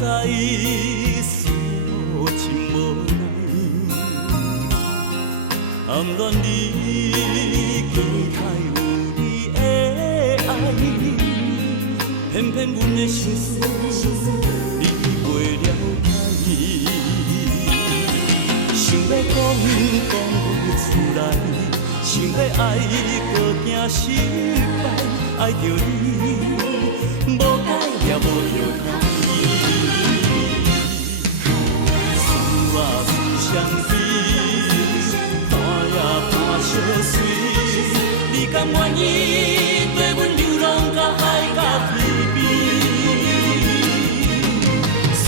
在思无情无奈，暗恋你，期待有你的爱，偏偏阮的心事你袂了解，想要讲不出来，想要爱搁惊失败，爱着你，无解也无药通。相比，看也看相随，你甘愿意跟阮流浪到海角天边？思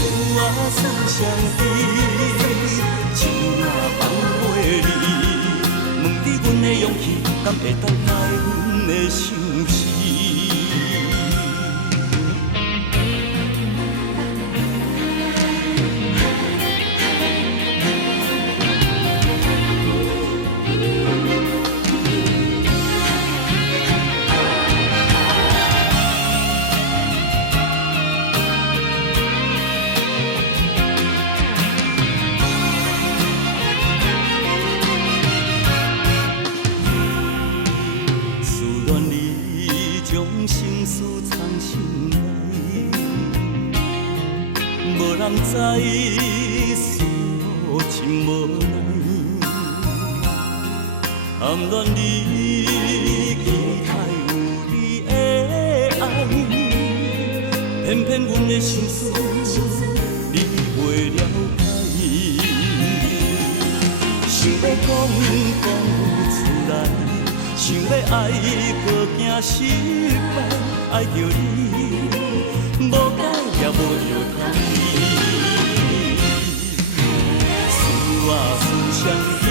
思相依，情若放袂离，问你阮的勇气，敢会当奈阮的相思？知思无情无奈，暗恋你，期待有你的爱，偏偏阮的心事你袂了解，想要讲不出来，想要爱搁惊失败，爱着你，无解也无药通。思相。